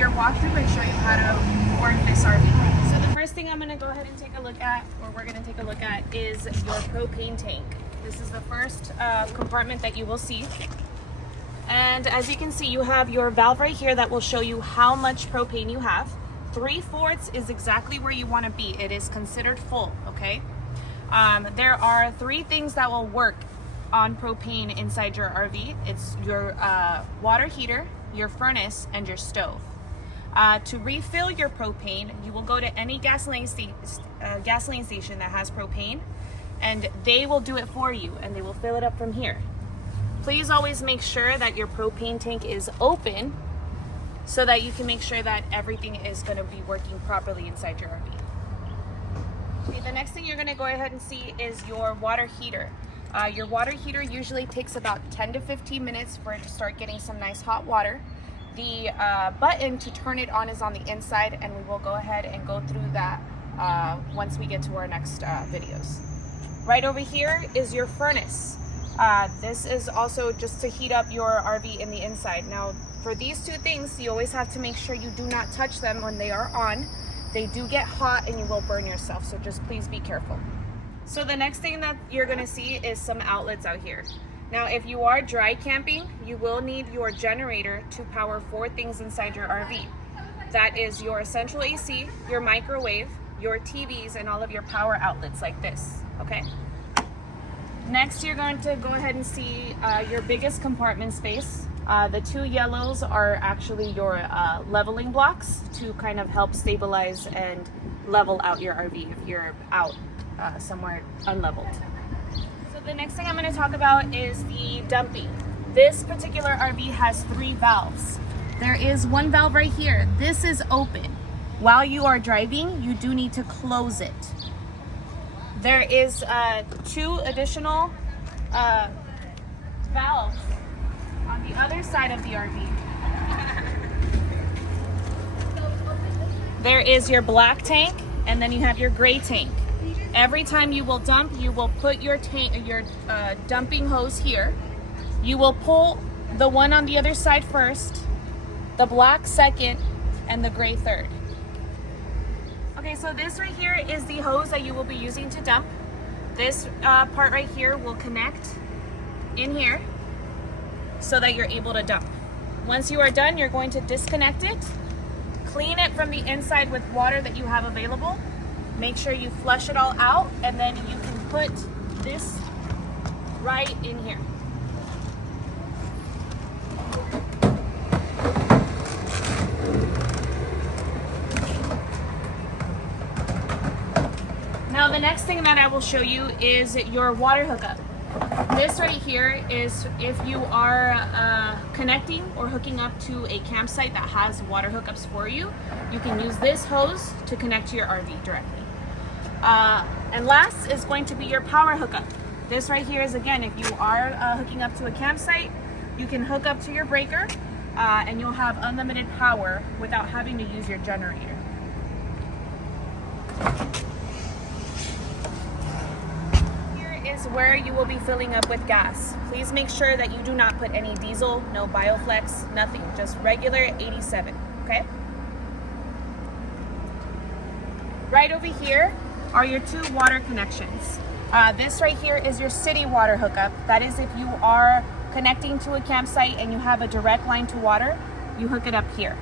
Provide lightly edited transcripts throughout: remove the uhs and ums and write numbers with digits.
your walkthrough and show you how to work this RV. So the first thing I'm going to go ahead and take a look at, or we're going to take a look at, is your propane tank. This is the first compartment that you will see. And as you can see, you have your valve right here that will show you how much propane you have. 3/4 is exactly where you want to be. It is considered full, okay? There are 3 things that will work on propane inside your RV. It's your water heater, your furnace, and your stove. To refill your propane, you will go to any gasoline station that has propane, and they will do it for you, and they will fill it up from here. Please always make sure that your propane tank is open so that you can make sure that everything is going to be working properly inside your RV. Okay, the next thing you're going to go ahead and see is your water heater. Your water heater usually takes about 10 to 15 minutes for it to start getting some nice hot water. The button to turn it on is on the inside, and we will go ahead and go through that once we get to our next videos. Right over here is your furnace. This is also just to heat up your RV in the inside. Now, for these 2 things, you always have to make sure you do not touch them when they are on. They do get hot and you will burn yourself, so just please be careful. So the next thing that you're gonna see is some outlets out here. Now, if you are dry camping, you will need your generator to power 4 things inside your RV. That is your central AC, your microwave, your TVs, and all of your power outlets like this, okay? Next, you're going to go ahead and see your biggest compartment space. The 2 yellows are actually your leveling blocks to kind of help stabilize and level out your RV if you're out somewhere unleveled. So the next thing I'm going to talk about is the dumping. This particular RV has 3 valves. There is 1 valve right here. This is open. While you are driving, you do need to close it. There is 2 additional valves on the other side of the RV. There is your black tank, and then you have your gray tank. Every time you will dump, you will put your dumping hose here. You will pull the one on the other side first, the black second, and the gray third. Okay, so this right here is the hose that you will be using to dump. This part right here will connect in here so that you're able to dump. Once you are done, you're going to disconnect it, clean it from the inside with water that you have available. Make sure you flush it all out, and then you can put this right in here. Now the next thing that I will show you is your water hookup. This right here is if you are connecting or hooking up to a campsite that has water hookups for you, you can use this hose to connect to your RV directly. And last is going to be your power hookup. This right here is, again, if you are hooking up to a campsite, you can hook up to your breaker and you'll have unlimited power without having to use your generator. Is where you will be filling up with gas. Please make sure that you do not put any diesel, no Bioflex, nothing, just regular 87, okay? Right over here are your 2 water connections. This right here is your city water hookup. That is if you are connecting to a campsite and you have a direct line to water, you hook it up here.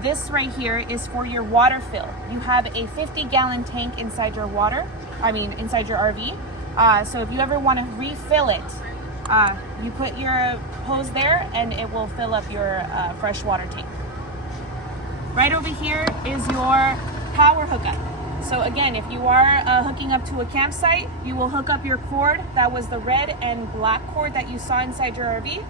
This right here is for your water fill. You have a 50-gallon tank inside your inside your RV. So if you ever want to refill it, you put your hose there and it will fill up your fresh water tank. Right over here is your power hookup. So again, if you are hooking up to a campsite, you will hook up your cord. That was the red and black cord that you saw inside your RV.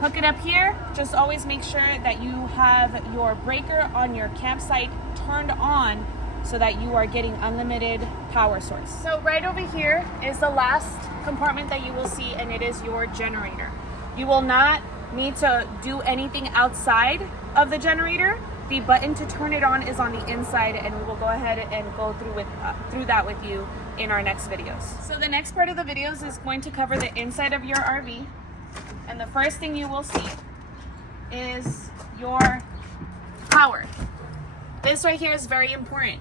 Hook it up here. Just always make sure that you have your breaker on your campsite turned on so that you are getting unlimited power source. So right over here is the last compartment that you will see, and it is your generator. You will not need to do anything outside of the generator. The button to turn it on is on the inside, and we will go ahead and go through that with you in our next videos. So the next part of the videos is going to cover the inside of your RV, and the first thing you will see is your power. This right here is very important.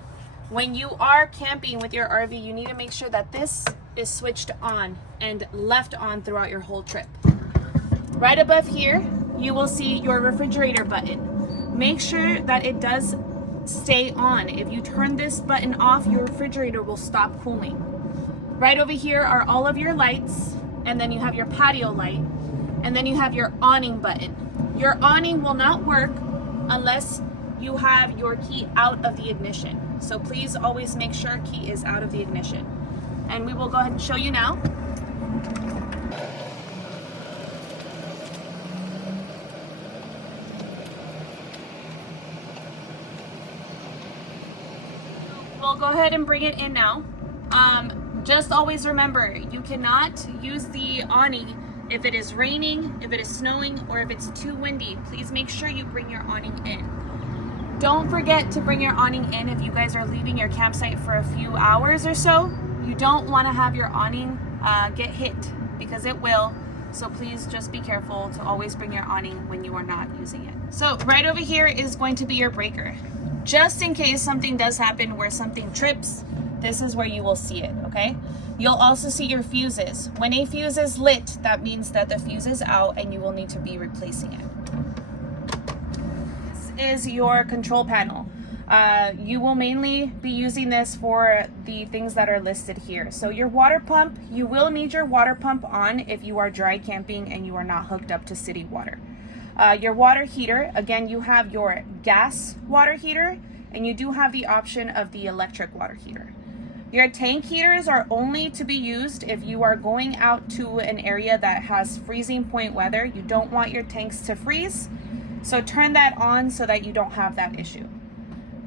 When you are camping with your RV, you need to make sure that this is switched on and left on throughout your whole trip. Right above here, you will see your refrigerator button. Make sure that it does stay on. If you turn this button off, your refrigerator will stop cooling. Right over here are all of your lights, and then you have your patio light, and then you have your awning button. Your awning will not work unless you have your key out of the ignition. So please always make sure key is out of the ignition. And we will go ahead and show you now. We'll go ahead and bring it in now. Just always remember, you cannot use the awning if it is raining, if it is snowing, or if it's too windy. Please make sure you bring your awning in. Don't forget to bring your awning in if you guys are leaving your campsite for a few hours or so. You don't want to have your awning get hit, because it will. So please just be careful to always bring your awning when you are not using it. So right over here is going to be your breaker. Just in case something does happen where something trips, this is where you will see it, okay? You'll also see your fuses. When a fuse is lit, that means that the fuse is out and you will need to be replacing it. This is your control panel. You will mainly be using this for the things that are listed here. So your water pump, you will need your water pump on if you are dry camping and you are not hooked up to city water. Your water heater, again, you have your gas water heater, and you do have the option of the electric water heater. Your tank heaters are only to be used if you are going out to an area that has freezing point weather. You don't want your tanks to freeze, so turn that on so that you don't have that issue.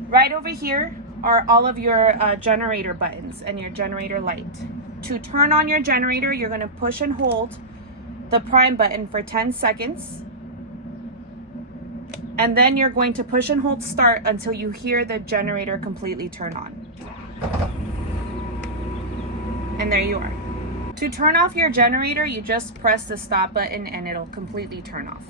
Right over here are all of your generator buttons and your generator light. To turn on your generator, you're going to push and hold the prime button for 10 seconds. And then you're going to push and hold start until you hear the generator completely turn on. And there you are. To turn off your generator, you just press the stop button and it'll completely turn off.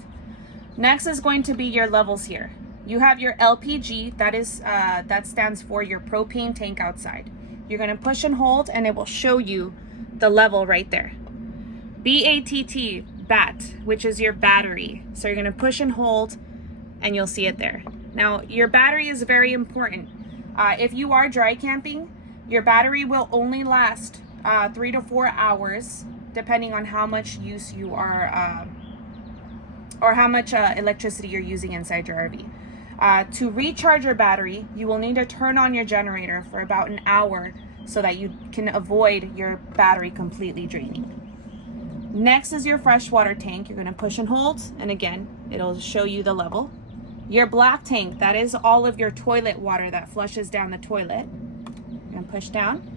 Next is going to be your levels here. You have your LPG, that stands for your propane tank outside. You're gonna push and hold and it will show you the level right there. BATT, BAT, which is your battery. So you're gonna push and hold and you'll see it there. Now, your battery is very important. If you are dry camping, your battery will only last 3 to 4 hours, depending on how much use you are, or how much electricity you're using inside your RV. To recharge your battery, you will need to turn on your generator for about an hour so that you can avoid your battery completely draining. Next is your freshwater tank. You're gonna push and hold, and again, it'll show you the level. Your black tank, that is all of your toilet water that flushes down the toilet. You're gonna push down.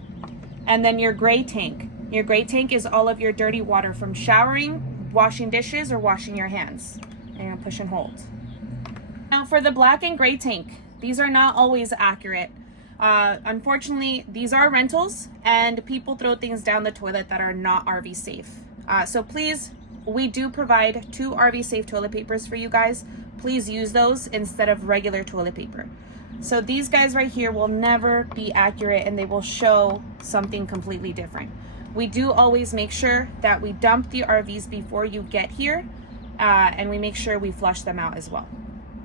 And then your gray tank. Your gray tank is all of your dirty water from showering, washing dishes, or washing your hands. And you're gonna push and hold. Now for the black and gray tank, these are not always accurate. Unfortunately, these are rentals and people throw things down the toilet that are not RV safe. So please, we do provide 2 RV safe toilet papers for you guys. Please use those instead of regular toilet paper. So these guys right here will never be accurate and they will show something completely different. We do always make sure that we dump the RVs before you get here, and we make sure we flush them out as well.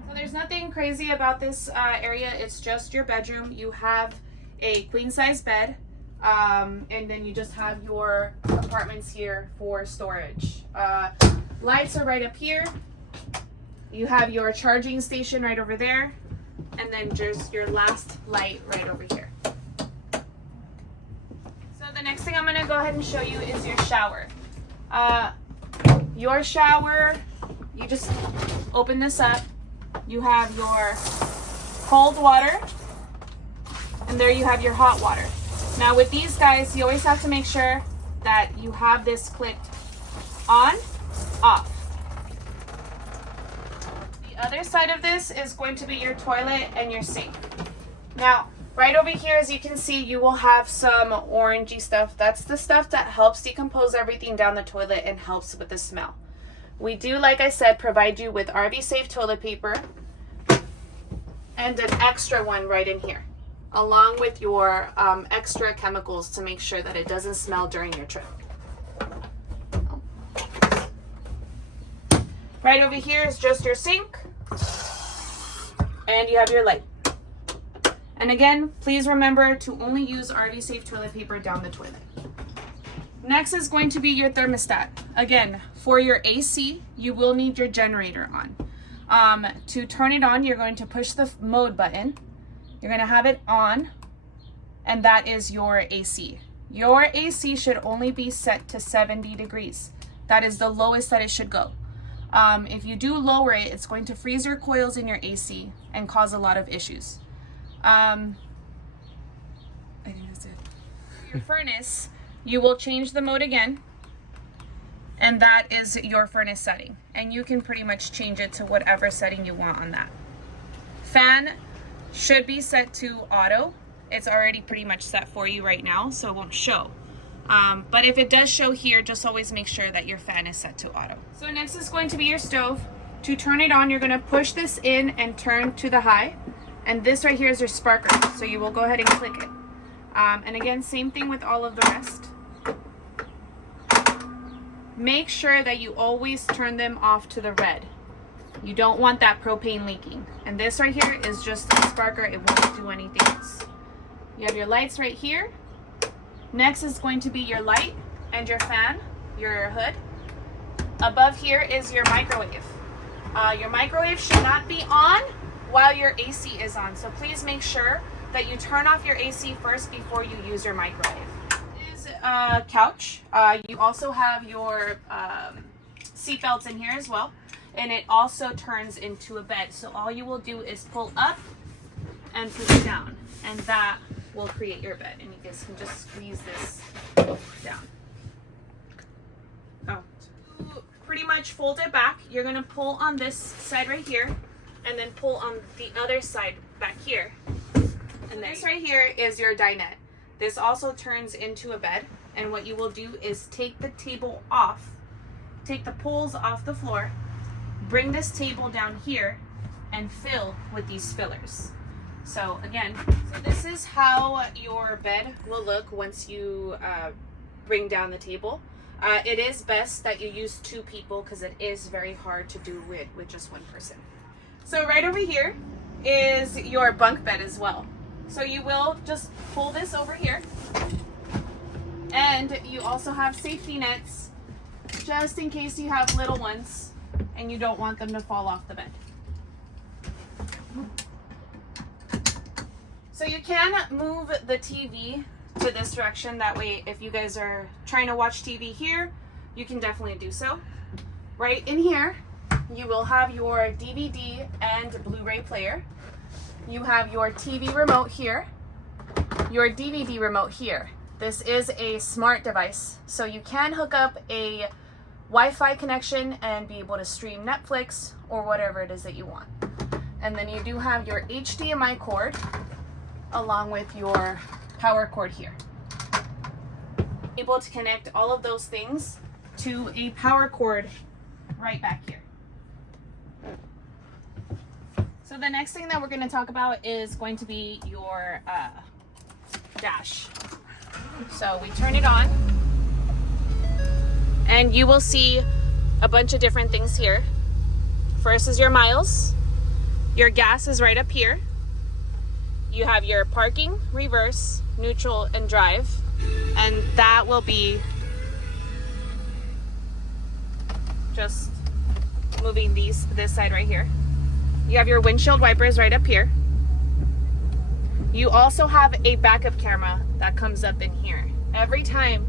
So there's nothing crazy about this area. It's just your bedroom. You have a queen size bed, and then you just have your compartments here for storage. Lights are right up here. You have your charging station right over there, and then just your last light right over here. So the next thing I'm gonna go ahead and show you is your shower. Your shower, you just open this up. You have your cold water, and there you have your hot water. Now with these guys, you always have to make sure that you have this clicked on, off. The other side of this is going to be your toilet and your sink. Now, right over here, as you can see, you will have some orangey stuff. That's the stuff that helps decompose everything down the toilet and helps with the smell. We do, like I said, provide you with RV safe toilet paper. and an extra one right in here, along with your extra chemicals to make sure that it doesn't smell during your trip. Right over here is just your sink, and you have your light. And again, please remember to only use RV safe toilet paper down the toilet. Next is going to be your thermostat. Again, for your AC, you will need your generator on. To turn it on, you're going to push the mode button. You're going to have it on, and that is your AC. Your AC should only be set to 70 degrees. That is the lowest that it should go. If you do lower it, it's going to freeze your coils in your AC and cause a lot of issues. I think that's it. Your furnace, you will change the mode again, and that is your furnace setting, and you can pretty much change it to whatever setting you want on that. Fan should be set to auto. It's already pretty much set for you right now, so it won't show. But if it does show here, just always make sure that your fan is set to auto. So next is going to be your stove. To turn it on, you're going to push this in and turn to the high, and this right here is your sparker, so you will go ahead and click it. And again, same thing with all of the rest. Make sure that you always turn them off to the red. You don't want that propane leaking. And this right here is just a sparker. It won't do anything else. You have your lights right here. Next is going to be your light and your fan, your hood. Above here is your microwave. Your microwave should not be on while your AC is on. So please make sure that you turn off your AC first before you use your microwave. Couch. You also have your seat belts in here as well, and it also turns into a bed. So all you will do is pull up and push down, and that will create your bed. And you guys can just squeeze this down. Oh, pretty much fold it back. You're gonna pull on this side right here, and then pull on the other side back here. And this right here is your dinette. This also turns into a bed, and what you will do is take the table off, take the poles off the floor, bring this table down here, and fill with these fillers. So again, so this is how your bed will look once you bring down the table. It is best that you use 2 people because it is very hard to do it with just 1 person. So right over here is your bunk bed as well. So you will just pull this over here, and you also have safety nets just in case you have little ones and you don't want them to fall off the bed. So you can move the TV to this direction. That way, if you guys are trying to watch TV here, you can definitely do so. Right in here, you will have your DVD and Blu-ray player. You have your TV remote here, your DVD remote here. This is a smart device, so you can hook up a Wi-Fi connection and be able to stream Netflix or whatever it is that you want. And then you do have your HDMI cord along with your power cord here. Able to connect all of those things to a power cord right back here. So the next thing that we're going to talk about is going to be your dash. So we turn it on, and you will see a bunch of different things here. First is your miles. Your gas is right up here. You have your parking, reverse, neutral, and drive, and that will be just moving this side right here. You have your windshield wipers right up here. You also have a backup camera that comes up in here. Every time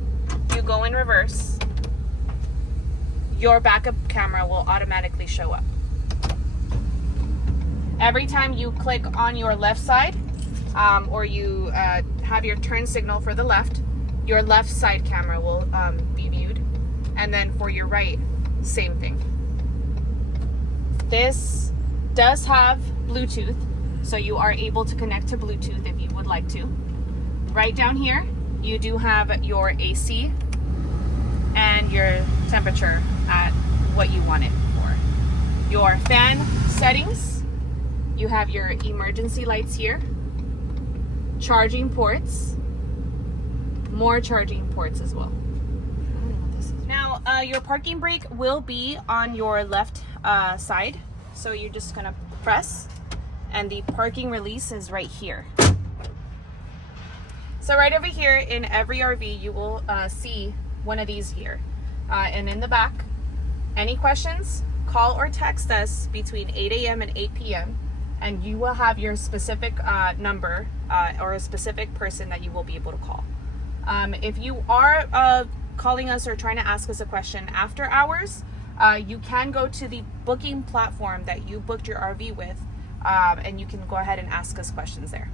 you go in reverse, your backup camera will automatically show up. Every time you click on your left side, or you have your turn signal for the left, your left side camera will be viewed. And then for your right, same thing. This does have Bluetooth, so you are able to connect to Bluetooth if you would like to. Right down here, you do have your AC and your temperature at what you want it for. Your fan settings, You have your emergency lights here, charging ports, more charging ports as well. I don't know what this is. Now, your parking brake will be on your left side. So you're just gonna press, and the parking release is right here. So right over here in every RV, you will see one of these here. And in the back, any questions, call or text us between 8 a.m. and 8 p.m. and you will have your specific number or a specific person that you will be able to call. If you are calling us or trying to ask us a question after hours, you can go to the booking platform that you booked your RV with, and you can go ahead and ask us questions there.